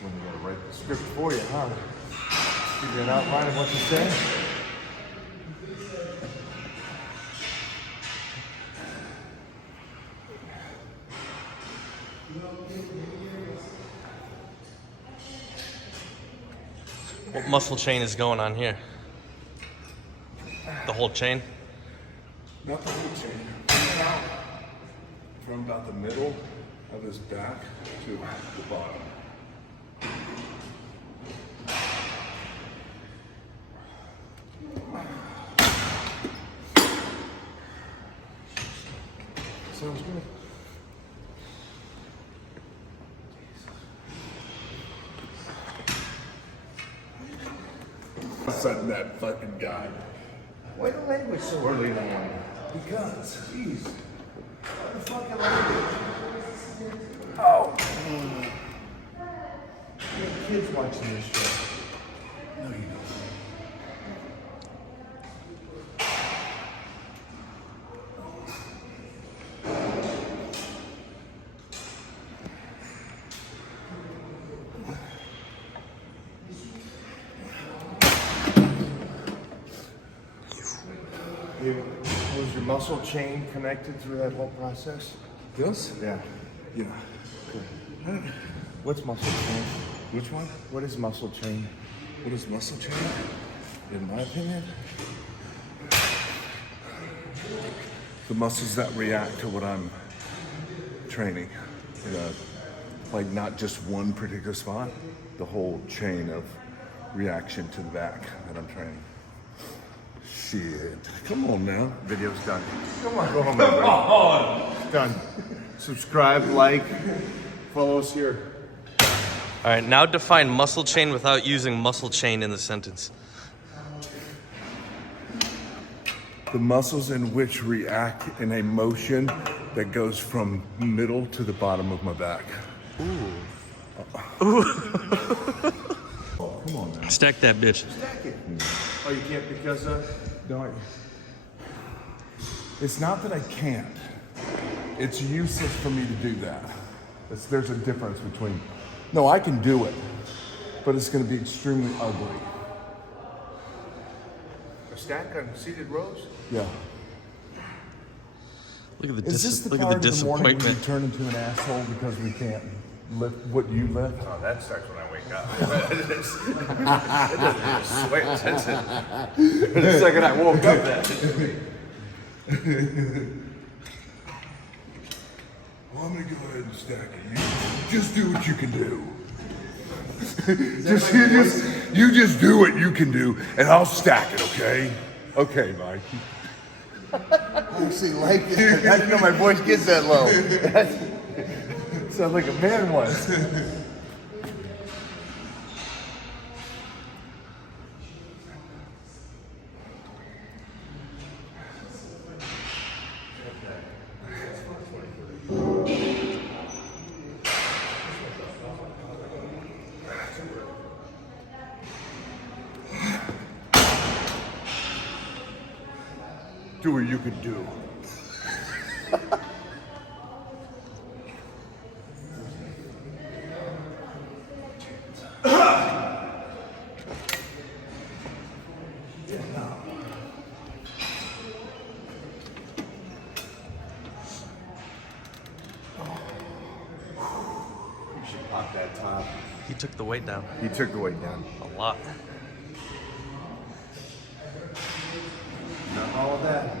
When you gotta write the script for you, huh? Give you an outline of what to say. What muscle chain is going on here? The whole chain? Not the whole chain. From about the middle of his back to the bottom. Sounds good. Setting that fucking guy. Why the language so We're leaving one. Because, jeez. What the fucking language? Oh! You have kids watching this show. No, you don't. Was your muscle chain connected through that whole process? This? Yeah. Yeah. Good. What's muscle chain? Which one? What is muscle chain? What is muscle chain? In my opinion, the muscles that react to what I'm training. You know, like not just one particular spot, the whole chain of reaction to the back that I'm training. Shit. Come on now. Video's done. Come on. Go home, everybody. Done. Subscribe, like, follow us here. All right, now define muscle chain without using muscle chain in the sentence. The muscles in which react in a motion that goes from middle to the bottom of my back. Oh, come on now. Stack that bitch. Stack it. Oh, you can't because No, it's not that I can't. It's useless for me to do that. There's a difference between, no, I can do it, but it's going to be extremely ugly. a stack on seated rows? Yeah. Look at the Is this the look part at the of the morning when you disappointment. turn into an asshole because we can't lift what you lift? Oh, that starts when I wake up. It doesn't switch. The second I woke up, Well, I'm gonna go ahead and stack it. You just do what you can do. You just do what you can do, and I'll stack it, okay? Okay, Mike. I actually like it. I didn't know my voice gets that low. Sounds like a man once. Do what you can do. You should pop that top. He took the weight down He took the weight down. a lot. Not all of that.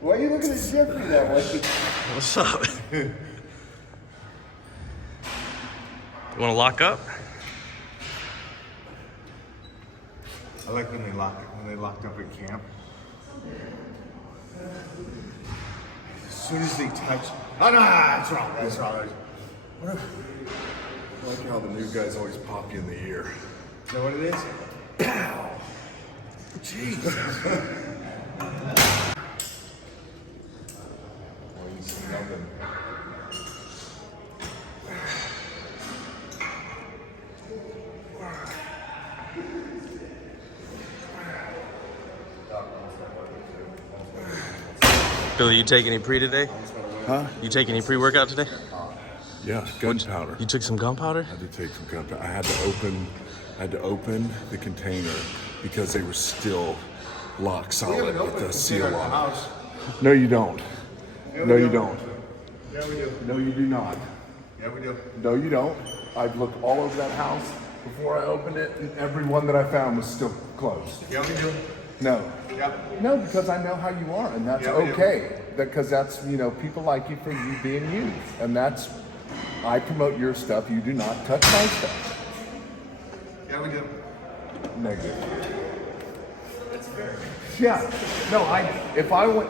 Why are you looking at Jeffrey that way? What's up? You want to lock up? I like when they locked up at camp. As soon as they touch, oh no, that's wrong. That's wrong. I like how the new guys always pop you in the ear. Is that what it is? Pow! Jesus. Billy, you take any pre today? Huh? You take any pre-workout today? Yeah, gunpowder. You took some gunpowder? I had to take some gunpowder. I had to open the container because they were still lock solid with the seal on it. No, you don't. No, you don't. Yeah, we do. No, you do not. Yeah, we do. No, you don't. I've looked all over that house before I opened it, and every one that I found was still closed. Yeah, we do. No. Yep. No, because I know how you are, and that's Yeah, we do. okay. Because that's, you know, people like you for you being you. And that's, I promote your stuff. You do not touch my stuff. Yeah, we do. Negative. That's fair. Yeah. No,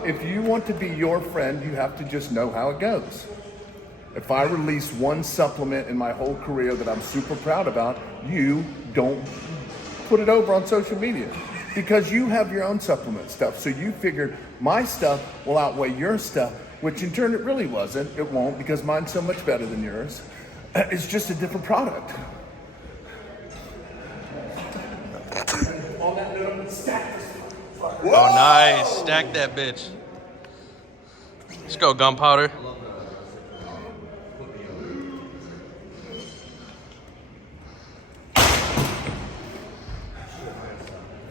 if you want to be your friend, you have to just know how it goes. If I release one supplement in my whole career that I'm super proud about, you don't put it over on social media because you have your own supplement stuff. So you figured my stuff will outweigh your stuff, which in turn it really wasn't. It won't because mine's so much better than yours. It's just a different product. On that note, stack this. Oh, nice. Stack that bitch. Let's go, gunpowder.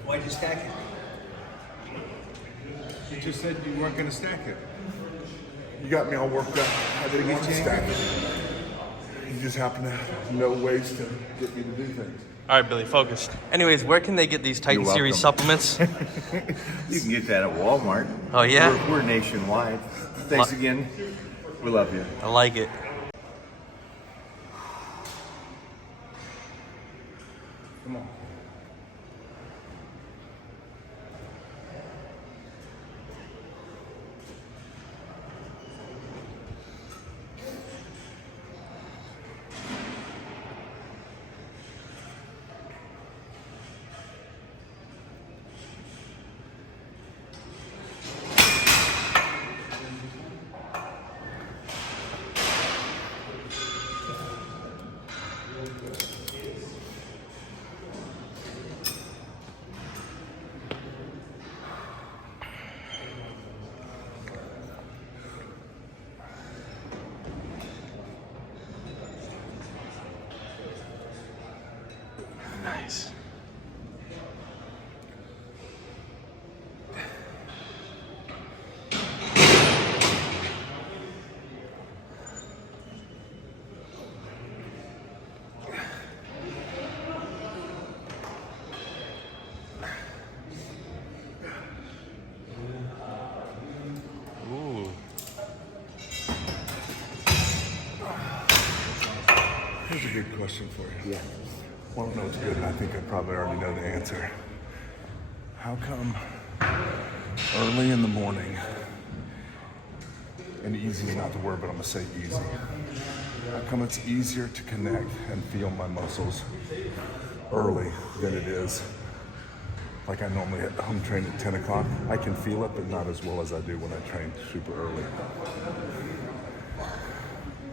Why'd you stack it? You just said you weren't going to stack it. You got me all worked up. I didn't want to stack it. You just happen to know ways to get me to do things. All right, Billy, focus. Anyways, where can they get these Titan You're Series supplements? You can get that at Walmart. Oh, yeah? We're nationwide. Thanks again. We love you. I like it. Come on. Nice. Ooh. Here's a good question for you. Yeah. Well, I don't know it's good, and I think I probably already know the answer. How come early in the morning, and easy is not the word, but I'm gonna say easy. How come it's easier to connect and feel my muscles early than it is like I normally at home train at 10 o'clock? I can feel it, but not as well as I do when I train super early.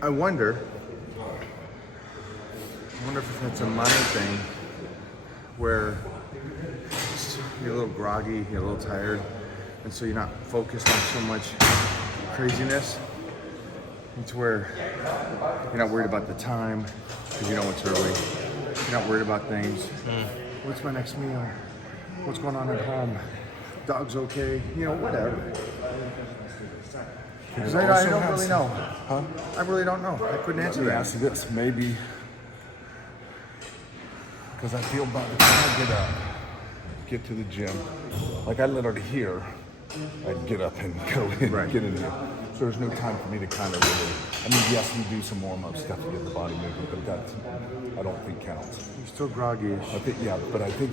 I wonder if that's a mind thing where you're a little groggy, you're a little tired, and so you're not focused on so much craziness. It's where you're not worried about the time because you know it's early. You're not worried about things. What's my next meal? What's going on at home? Dog's okay? You know, whatever. Because I don't really know. Huh? I really don't know. I couldn't answer Let me that. ask you this, maybe because I feel by the time I get up, get to the gym, like I literally here, I'd get up and go in, Right. get in here. So there's no time for me to kind of really, I mean, yes, we do some warm-up stuff to get the body moving, but that, I don't think counts. You're still groggy-ish. I think, yeah, but I think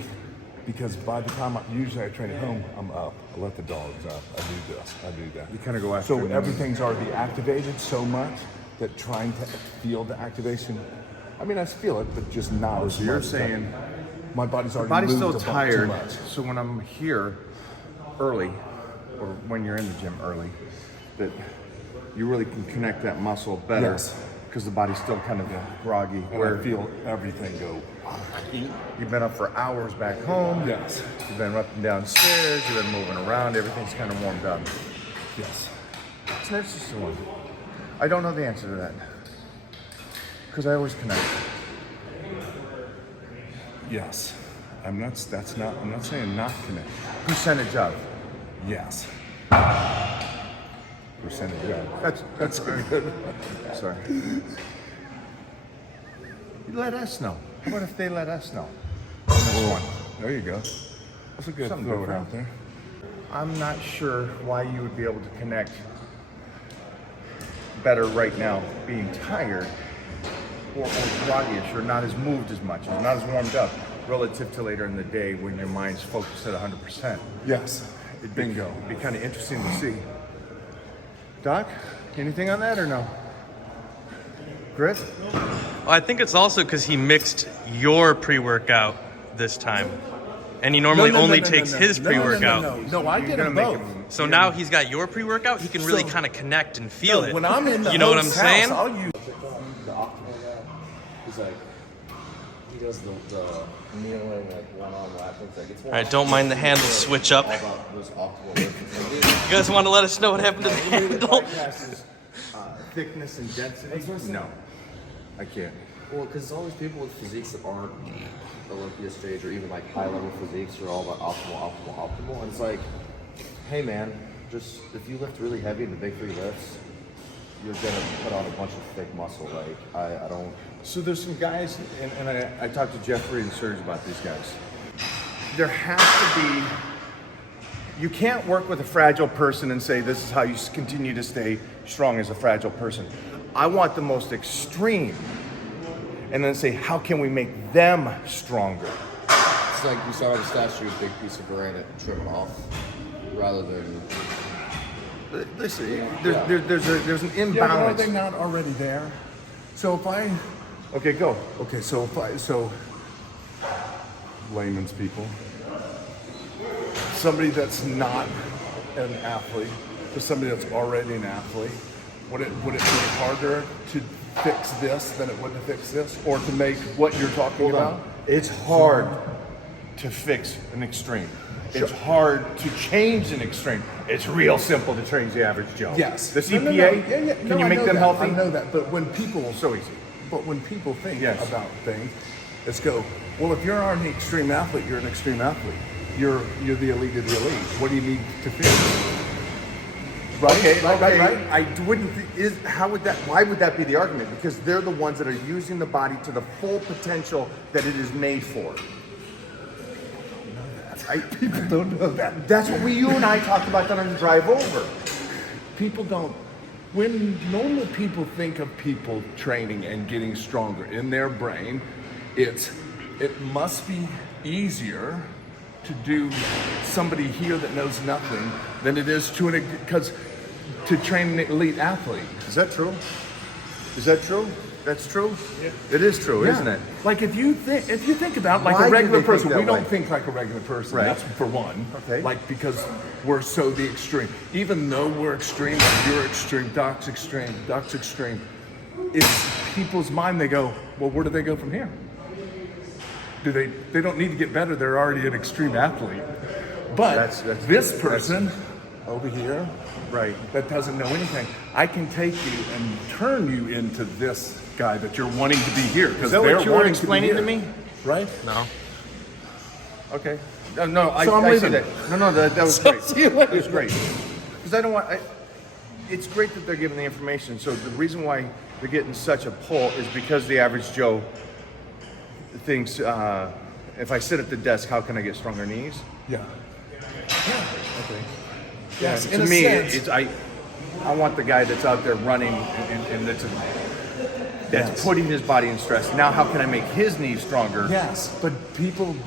because by the time usually I train at home, I'm up. I let the dogs up. I do this. I do that. You kind of go after So them. everything's already activated so much that trying to feel the activation, I mean, I feel it, but just not as So you're much. saying My body's already body's moved still a bunch too tired, much. so when I'm here early, or when you're in the gym early, that you really can connect that muscle better Yes. because the body's still kind of groggy. And Where I feel everything go. you've been up for hours back home, Yes. you've been up and down stairs, you've been moving around, everything's kind of warmed up. Yes. What's nearest to one? I don't know the answer to that. Because I always connect. Yes. I'm not saying not connect. Percentage of. Yes. Percentage of. That's good. Sorry. You let us know. How about if they let us know? There you go. That's a good Something throw it different. out there. I'm not sure why you would be able to connect better right now, being tired or groggy-ish or not as moved as much, or not as warmed up relative to later in the day when your mind's focused at 100%. Yes. Bingo. It'd be kind of interesting to see. Doc, anything on that or no? Chris? Well, I think it's also because he mixed your pre-workout this time. And he normally only takes his pre-workout. No, I get them both. So now he's got your pre-workout, he can really kind of connect and feel it. When I'm in the you know what I'm host's saying? house, I'll use The optimal guy. He's like, he does the kneeling, like one-arm laps. Like, it's All right, don't mind the handle switch up. all about those optimal lifts. You guys want to let us know what happened to the handle? Thickness and density? No, I can't. Well, because it's always people with physiques that aren't Olympia stage or even like high-level physiques who are all about optimal. And it's like, hey man, just if you lift really heavy in the big three lifts, you're gonna put on a bunch of fake muscle. Like I don't. So there's some guys, and I talked to Jeffrey and Serge about these guys. There has to be, you can't work with a fragile person and say this is how you continue to stay strong as a fragile person. I want the most extreme, and then say how can we make them stronger? It's like you start with a statue, a big piece of granite, and trim it off, rather than. Listen, there's an Yeah, but are they imbalance. not already there? So if I, Okay, go. okay, so layman's people, somebody that's not an athlete, to somebody that's already an athlete, would it be harder to fix this than it would to fix this, or to make what you're talking about? It's hard to fix an extreme. It's hard to change an extreme. It's real simple to change the average Joe. Yes. The CPA, No, Yeah, can no, you I make know them that. healthy? I know that, but when people, So easy. but when people think Yes. about things, let's go, well, if you're an extreme athlete, you're an extreme athlete. You're the elite of the elite. What do you need to fix? Right? Okay, Right? I wouldn't. Why would that be the argument? Because they're the ones that are using the body to the full potential that it is made for. People don't know that. That's what you and I talked about on the drive over. People don't. When normal people think of people training and getting stronger in their brain, it must be easier to do somebody here that knows nothing than it is to train an elite athlete. Is that true? Is that true? That's true? Yeah. It is true, isn't it? Like if you think about like Why a do regular they think person, that we don't way? think like a regular person. Right. That's for one. Okay. Like because we're so the extreme. Even though we're extreme, like you're extreme, Doc's extreme. It's people's mind. They go, well, where do they go from here? Do they don't need to get better. They're already an extreme athlete. But That's- this person over here, Right. that doesn't know anything, I can take you and turn you into this guy that you're wanting to be here. Is that what you were explaining to me? Right? No. Okay. No, So I'm I see leaving. that. No, that was great. See you later. That was great. Because I don't want. It's great that they're giving the information. So the reason why they're getting such a pull is because the average Joe thinks, if I sit at the desk, how can I get stronger knees? Yeah. Okay. Yes, To in a me, sense. I want the guy that's out there running and that's Yes. putting his body in stress. Now, how can I make his knees stronger? Yes, but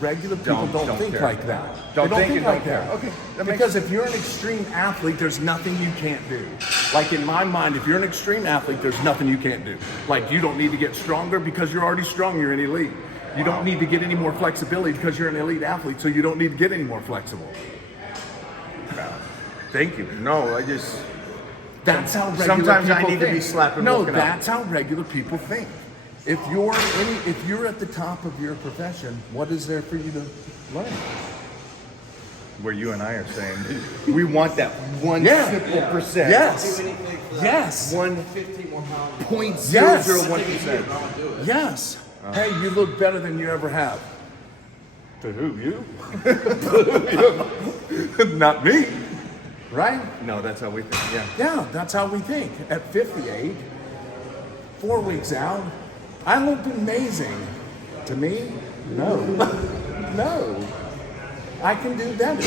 regular people don't think care. like that. Don't They think think and like don't care. that. Okay, that makes Because if you're an extreme athlete, there's nothing you can't do. Like in my mind, if you're an extreme athlete, there's nothing you can't do. Like you don't need to get stronger because you're already strong, you're an elite. You don't need to get any more flexibility because you're an elite athlete, so you don't need to get any more flexible. Thank you. No, I just. That's how regular Sometimes I people need to think. be slapped and No, woken up. that's how regular people think. If you're at the top of your profession, what is there for you to learn? Where you and I are saying we want that one Yeah. simple percent. Yes. Do anything Yes. 150 more pounds. 0.001%. Yes. Hey, you look better than you ever have. To who? You? Not me. Right? No, that's how we think. Yeah. Yeah, that's how we think. At 58, 4 weeks out, I look amazing. To me, no. No. I can do better.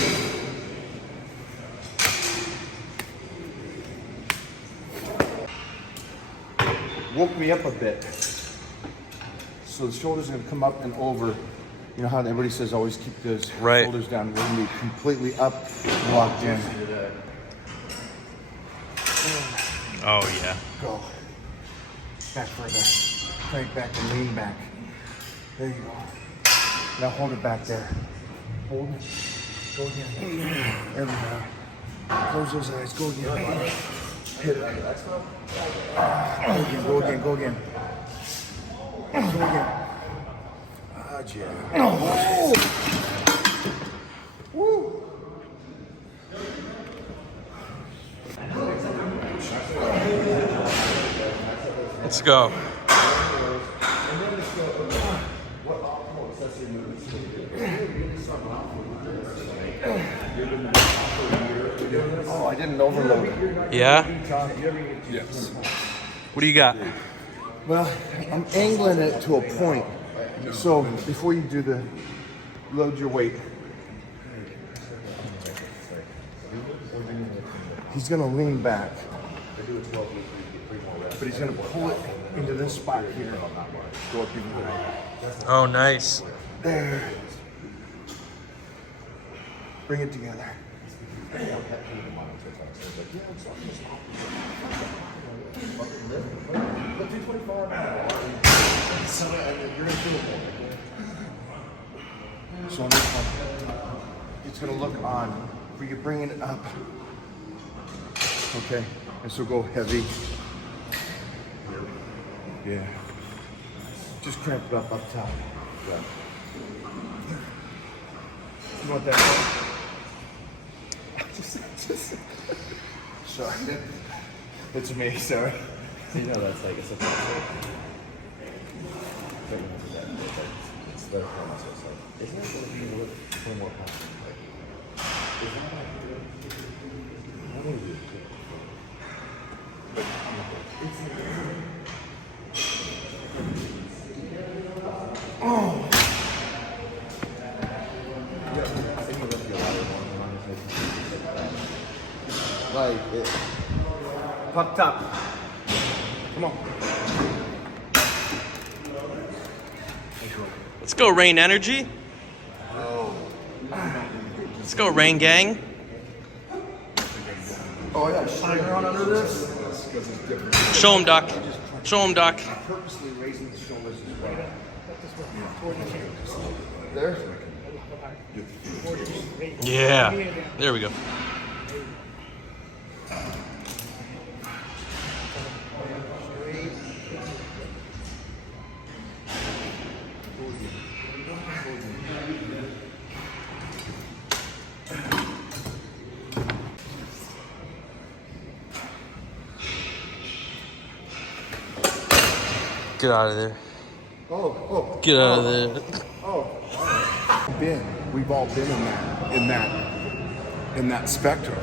Woke me up a bit. So the shoulders are gonna come up and over. You know how everybody says always keep those Right. shoulders down. We're gonna be completely up, locked in. Oh yeah. Go. Back further. Crank back and lean back. There you go. Now hold it back there. Hold it. Go again. There we go. Close those eyes. Go again. Hit it. Go again. Go again. Go again. Ah, yeah. Oh. Woo. Let's go. Oh, I didn't overload. Yeah? Yes. What do you got? Well, I'm angling it to a point. So before you do the load your weight, he's gonna lean back, but he's gonna pull it into this spot here. Go up even higher. Oh, nice. There. Bring it together. So on this one, it's gonna look on, where you're bringing it up. Okay, and so go heavy. Yeah. Just cramp it up top. Yeah. You want that? just. Sorry. It's me, sorry. So you know that's like it's a it's better for myself. Like, isn't it going to be a little more pounds? Like, is that what do you do? Oh. Like it. Pumped up. Come on. Let's go, Rain Energy. Let's go, Rain Gang. Oh, I got sugar on under this? Show him, Doc. Show him, Doc. Purposely raising the shoulders is right up. There? Yeah. There we go. Get out of there. Oh. Get out of there. We've all been in that spectrum.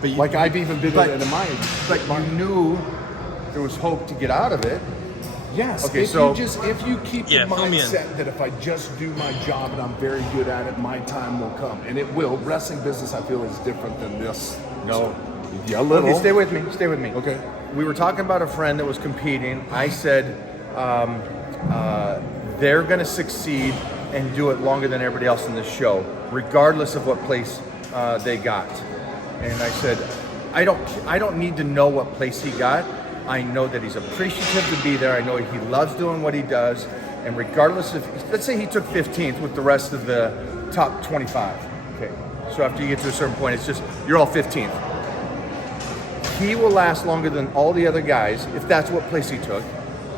But like I've even been in it at my age. But you knew there was hope to get out of it. Yes. Okay, if you keep Yeah, the fill me in. mindset that if I just do my job and I'm very good at it, my time will come, and it will. Wrestling business, I feel, is different than this. No. Yeah, a little. Okay, stay with me. Stay with me. Okay. We were talking about a friend that was competing. I said they're going to succeed and do it longer than everybody else in the show, regardless of what place they got. And I said, I don't need to know what place he got. I know that he's appreciative to be there. I know he loves doing what he does. And regardless of, let's say he took 15th with the rest of the top 25. Okay. So after you get to a certain point, it's just, you're all 15th. He will last longer than all the other guys, if that's what place he took,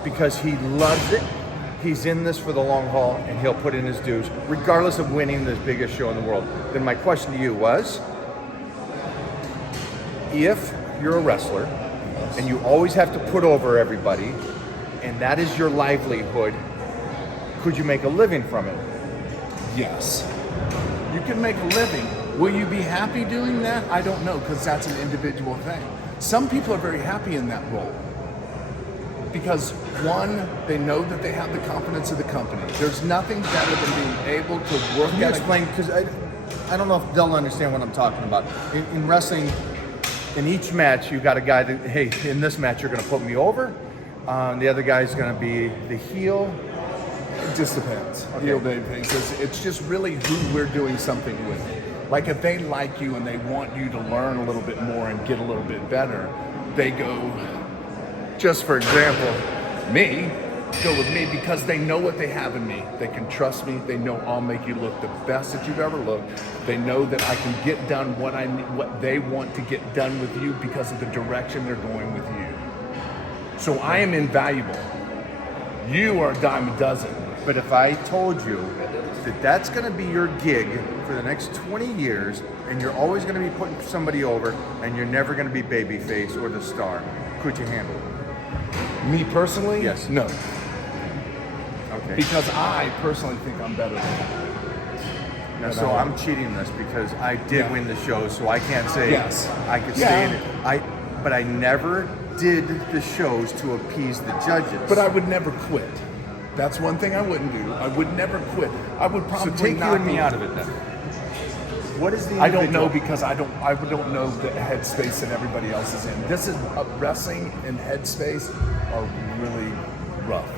because he loves it. He's in this for the long haul, and he'll put in his dues, regardless of winning the biggest show in the world. Then my question to you was, if you're a wrestler and you always have to put over everybody, and that is your livelihood, could you make a living from it? Yes. You can make a living. Will you be happy doing that? I don't know, because that's an individual thing. Some people are very happy in that role. Because one, they know that they have the confidence of the company. There's nothing better than being able to work Can you at explain, because I don't know if they'll understand what I'm talking about. In wrestling, in each match, you got a guy that, hey, in this match, you're going to put me over. The other guy's going to be the heel. It just depends. Okay. Heel day things. It's just really who we're doing something with. Like if they like you and they want you to learn a little bit more and get a little bit better, they go, just for example, me, go with me because they know what they have in me. They can trust me. They know I'll make you look the best that you've ever looked. They know that I can get done what they want to get done with you because of the direction they're going with you. So I am invaluable. You are a dime a dozen. But if I told you that that's going to be your gig for the next 20 years, and you're always going to be putting somebody over, and you're never going to be babyface or the star, could you handle it? Me personally? Yes. No. Okay. Because I personally think I'm better than that. Now, so I'm cheating this because I did win the show, so I can't say Yes. I could stay in it. But I never did the shows to appease the judges. But I would never quit. That's one thing I wouldn't do. I would never quit. I would probably so take not you and me be- out of it then. What is the I don't know individual- because I don't know the headspace that everybody else is in. This is wrestling and headspace are really rough.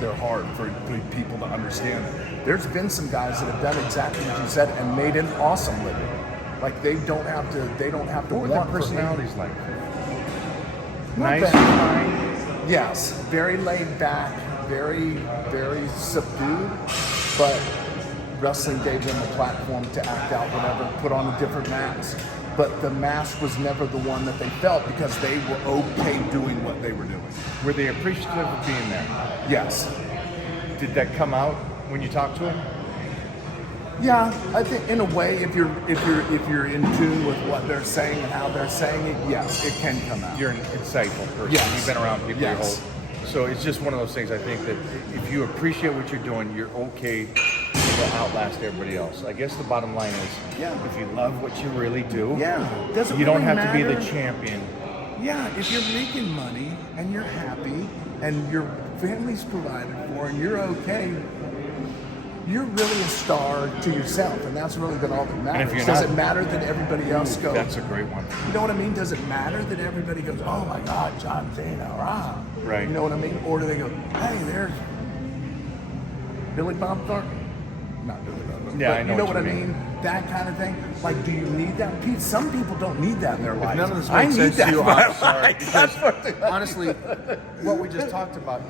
They're hard for people to understand. There's been some guys that have done exactly what you said and made an awesome living. Like they don't have to. What were their want for personalities like? Not Nice, bad. kind. Yes, very laid back, very, very subdued, but wrestling gave them a platform to act out whatever, put on a different mask. But the mask was never the one that they felt because they were okay doing what they were doing. Were they appreciative of being there? Yes. Did that come out when you talked to them? Yeah, I think in a way, if you're in tune with what they're saying and how they're saying it, yes, it can come out. You're an insightful person. Yes. You've been around people your Yes. whole. So it's just one of those things. I think that if you appreciate what you're doing, you're okay to outlast everybody else. I guess the bottom line is, if you love what you really do, Doesn't you don't really have to be the matter. champion. Yeah, if you're making money and you're happy and your family's provided for and you're okay, you're really a star to yourself, and that's really all that matters. you're Does not- it matter that everybody else goes? That's a great one. You know what I mean? Does it matter that everybody goes, oh my God, John Cena, rah? Right. You know what I mean? Or do they go, hey, there's Billy Bob Thornton? Not Billy Bob Thornton. Yeah, but I know you know what what you I mean. mean? That kind of thing. Like, do you need that? Some people don't need that in their life. None of this I makes need sense that to you. in my I'm sorry. life. Because That's what honestly, what we just talked about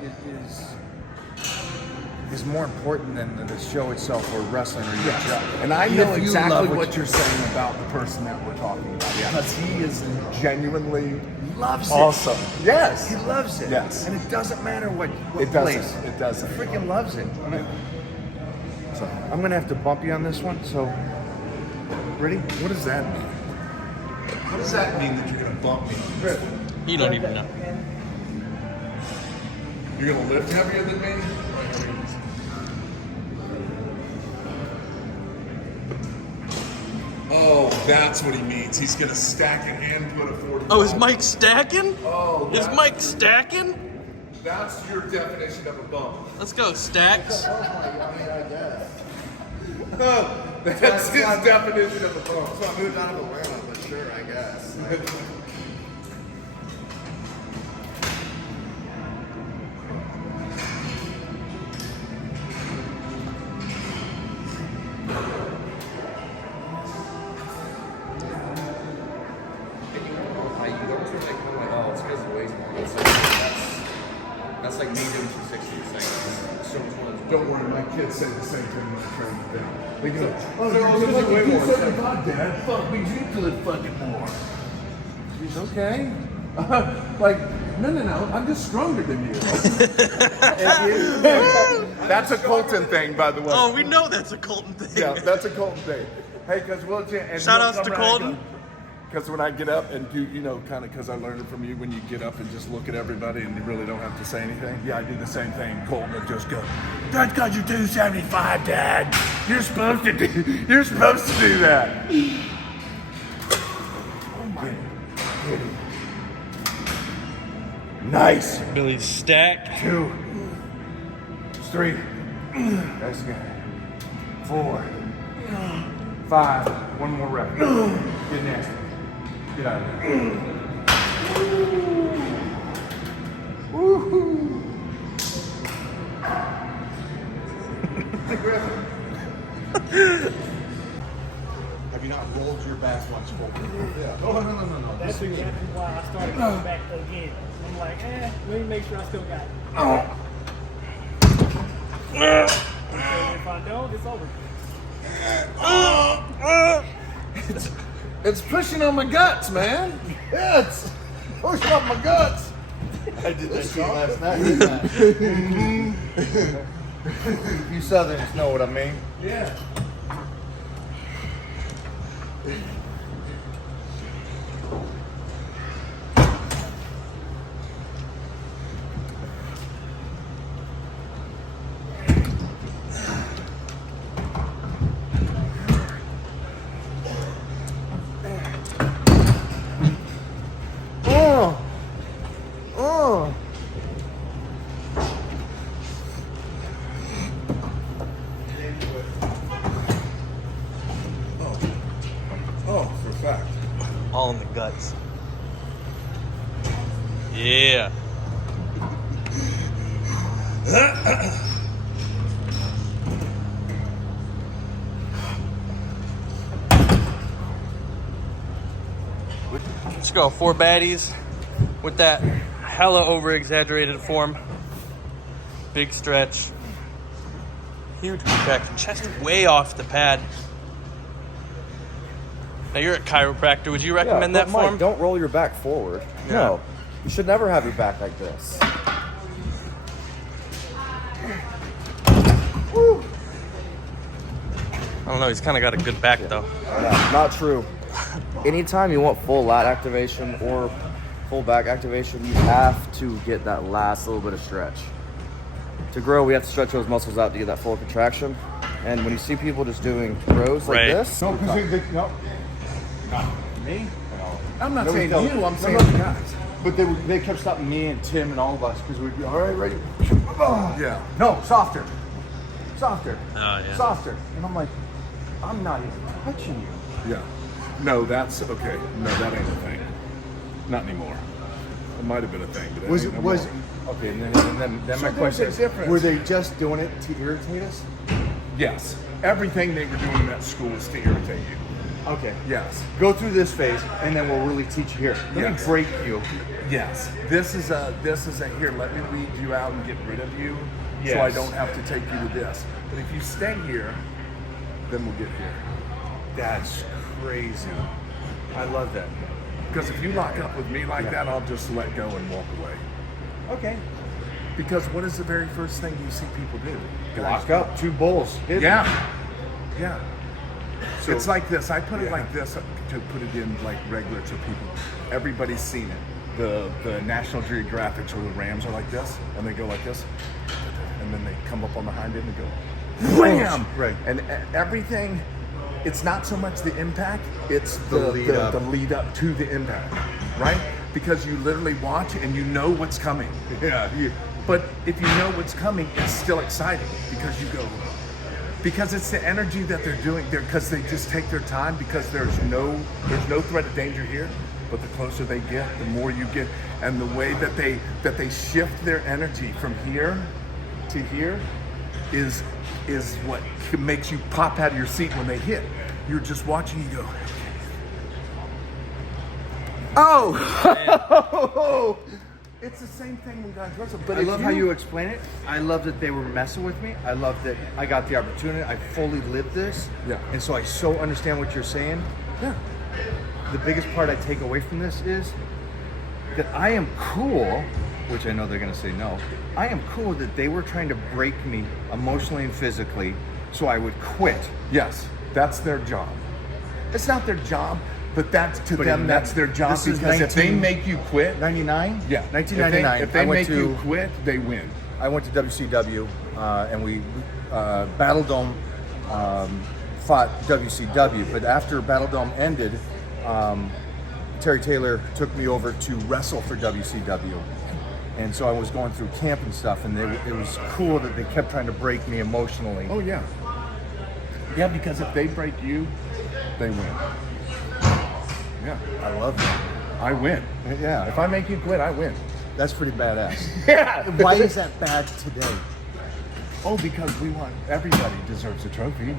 is more important than the show itself or wrestling or your job. And I If know you exactly love what you're saying about the person that we're talking about. Because he is genuinely loves awesome. Yes. He loves it. Yes. And it doesn't matter what It place. doesn't. It doesn't. He freaking loves it. So I'm gonna have to bump you on this one. So ready? What does that mean? What does that mean that you're going to bump me? You don't even know. You're going to lift heavier than me? Oh, that's what he means. He's going to stack it and put a 40. Oh, is Mike stacking? Oh, Is that's- Mike stacking? That's your definition of a bump. Let's go, stacks. That's his definition of a bump. So I moved out of Atlanta, but sure, I guess. You don't feel like, I'm like, oh, it's because the weight's more. It's like, that's like me doing 260. It's like, so much more. Don't worry, my kids say the same thing when I train with them. They go, oh, So you're it's like way more. 275, Dad. Fuck me, you do it fucking more. He's okay. Like, no, I'm just stronger than you. That's a Colton thing, by the way. Oh, we know that's a Colton thing. Yeah, that's a Colton thing. Hey, because we'll and Shout he'll outs come to around and Colton. go, Because when I get up and do, you know, kind of because I learned it from you, when you get up and just look at everybody and you really don't have to say anything. Yeah, I do the same thing. Colton will just go, "That's because you're 275, Dad. You're supposed to do that." Oh my goodness. Nice. Billy's stacked. 2, 3. That's good. 4, 5. One more rep. Get nasty. Get out of there. Woohoo! Have you not rolled your back once forward? Yeah. Oh, no. That's exactly why I started going back again. I'm like, let me make sure I still got it. If I don't, it's over. It's pushing on my guts, man. Yeah, it's pushing on my guts. I did that shit last night, didn't I? You Southerners know what I mean. Yeah. Oh, for a fact. All in the guts. Yeah. Let's go. 4 baddies with that hella over-exaggerated form. Big stretch. Huge contraction. Chest way off the pad. Now you're a chiropractor. Would you recommend that Mike, form? don't roll your back forward. Yeah. No. You should never have your back like this. Woo. I don't know. He's kind of got a good back though. Yeah, not true. Anytime you want full lat activation or full back activation, you have to get that last little bit of stretch. To grow, we have to stretch those muscles out to get that full contraction. And when you see people just doing rows like Right. this, No, because no. Not me? I'm not saying No, you, I'm no, saying no. the guys. But they kept stopping me and Tim and all of us because we'd be all right, ready. Yeah. No, softer, softer, Oh, yeah. softer. And I'm like, I'm not even touching you. Yeah. No, that's okay. No, that ain't a thing. Not anymore. It might have been a thing, but it Was ain't it no was more. okay? And then So my there's question a is, difference. were they just doing it to irritate us? Yes. Everything they were doing in that school was to irritate you. Okay, Yes. go through this phase, and then we'll really teach you here. Let Yes. me break you. Yes. This is a here, let me lead you out and get rid of you so I Yes. don't have to take you to this. But if you stay here, then we'll get here. That's crazy. I love that. Because if you lock up with me like that, I'll just let go and walk away. Okay. Because what is the very first thing you see people do? Lock up, 2 bulls. Hidden. Yeah. Yeah. So- It's like this. I put it Yeah. like this to put it in like regular to people. Everybody's seen it. The National Geographics or the Rams are like this, and they go like this, and then they come up on the hind end and go, wham! Right. And everything. It's not so much the impact; it's the lead up. the lead up to the impact, right? Because you literally watch and you know what's coming. Yeah. But if you know what's coming, it's still exciting because you go, because it's the energy that they're doing there, because they just take their time, because there's no threat of danger here. But the closer they get, the more you get, and the way that they shift their energy from here to here is what makes you pop out of your seat when they hit. You're just watching, you go, oh. It's the same thing when guys wrestle. But I if love how you explain it. I love that they were messing with me. I love that I got the opportunity. I fully lived this. Yeah. And so I so understand what you're saying. Yeah. The biggest part I take away from this is that I am cool, which I know they're going to say no. I am cool that they were trying to break me emotionally and physically so I would quit. Yes, that's their job. It's not their job. But that's to But them, in that's their job, this is because if they 19 make you quit, 99? yeah, 1999. If they I went make to, you quit, they win. I went to WCW and we Battle Dome fought WCW. But after Battle Dome ended, Terry Taylor took me over to wrestle for WCW. And so I was going through camp and stuff, and it was cool that they kept trying to break me emotionally. Oh yeah, yeah. Because if they break you, they win. Yeah, I love that. I win. Yeah, If I make you quit, I win. that's pretty badass. Yeah. Why is that bad today? Oh, because we want everybody deserves a trophy.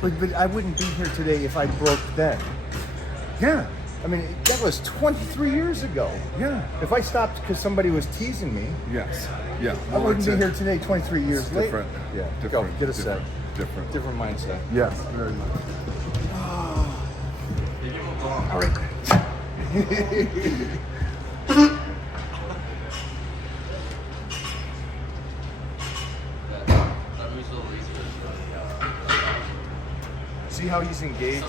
But I wouldn't be here today if I broke then. Yeah, I mean, that was 23 years ago. yeah. If I stopped because somebody was teasing me, Yes. Yeah. I wouldn't be here today 23 years It's later. different. Yeah, Different. Go, get a set. Different. Different mindset. Yes, very much. All right. See how he's engaged?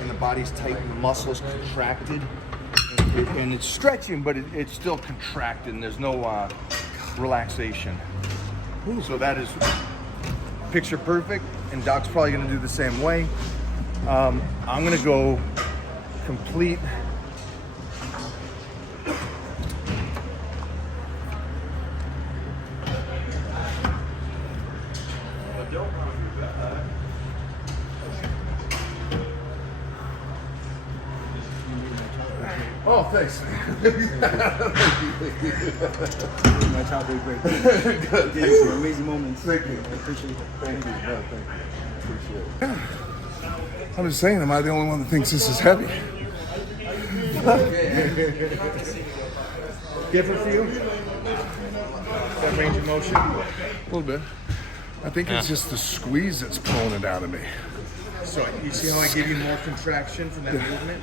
And the body's tight and the muscles contracted. And it's stretching, but it's still contracted and there's no relaxation. So that is picture perfect, and Doc's probably gonna do the same way. I'm gonna go complete. Oh, thanks. My child did great. Good. Thank you. Amazing moments. Thank you. I appreciate it. Thank you. No, thank you. Appreciate it. I'm just saying, am I the only one that thinks this is heavy? Different for you? That range of motion? A little bit. I think it's just the squeeze that's pulling it out of me. So you see how I give you more contraction from that movement?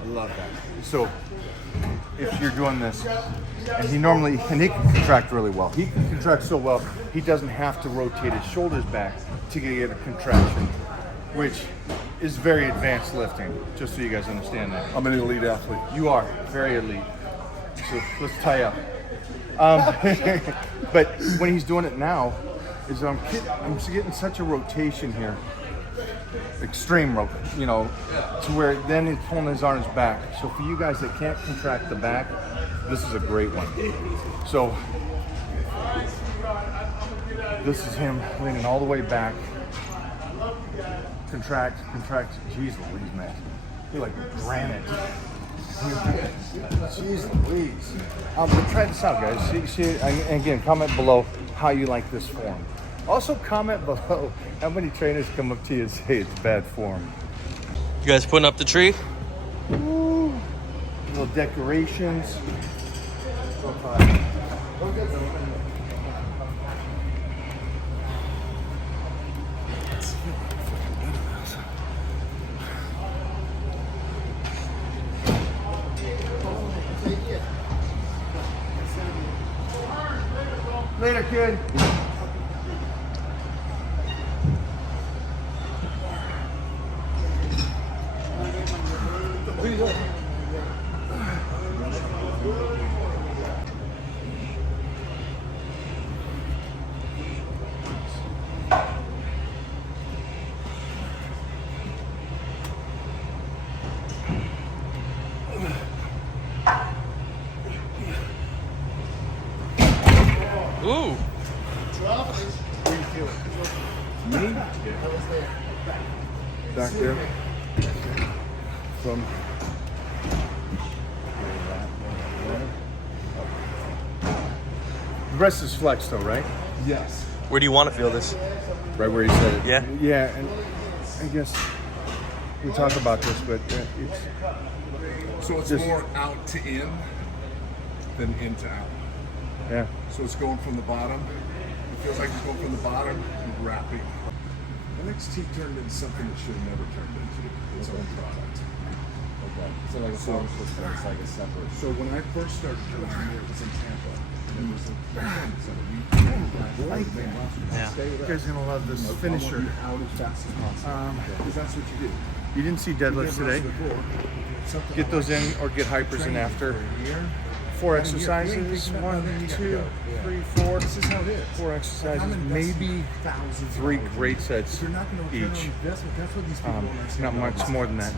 I love that. So if you're doing this, and he can contract really well. He can contract so well, he doesn't have to rotate his shoulders back to get a contraction, which is very advanced lifting, just so you guys understand that. I'm an elite athlete. You are very elite. So let's tie up. But when he's doing it now, is I'm getting such a rotation here. Extreme rope, to where then it's pulling his arms back. So for you guys that can't contract the back, this is a great one. So this is him leaning all the way back. Contract. Jeez Louise, man. You're like granite. Jeez Louise. But try this out, guys. See, and again, comment below how you like this form. Also comment below how many trainers come up to you and say it's bad form. You guys putting up the tree? Ooh, little decorations. So fun. Later, kid. Ooh. Me? Back there. From The rest is flex, though, right? yes. Where do you want to feel this? Right where you said it. Yeah. Yeah, and I guess we talk about this, but it's So it's Just- more out to in than in to out. yeah. So it's going from the bottom. It feels like it's going from the bottom and wrapping. NXT turned into something it should have never turned into its own product. Okay. So like a form system, it's like a separate. So when I first started coaching here, it was in Tampa. And Yeah. You guys are gonna love this finisher. Because that's what you do. You didn't see deadlifts today. Get those in or get hypers in after. 4 exercises. 1, 2, 3, 4. This is how it is. 4 exercises, maybe 3 great sets each. That's what these people don't understand. Not much more than that.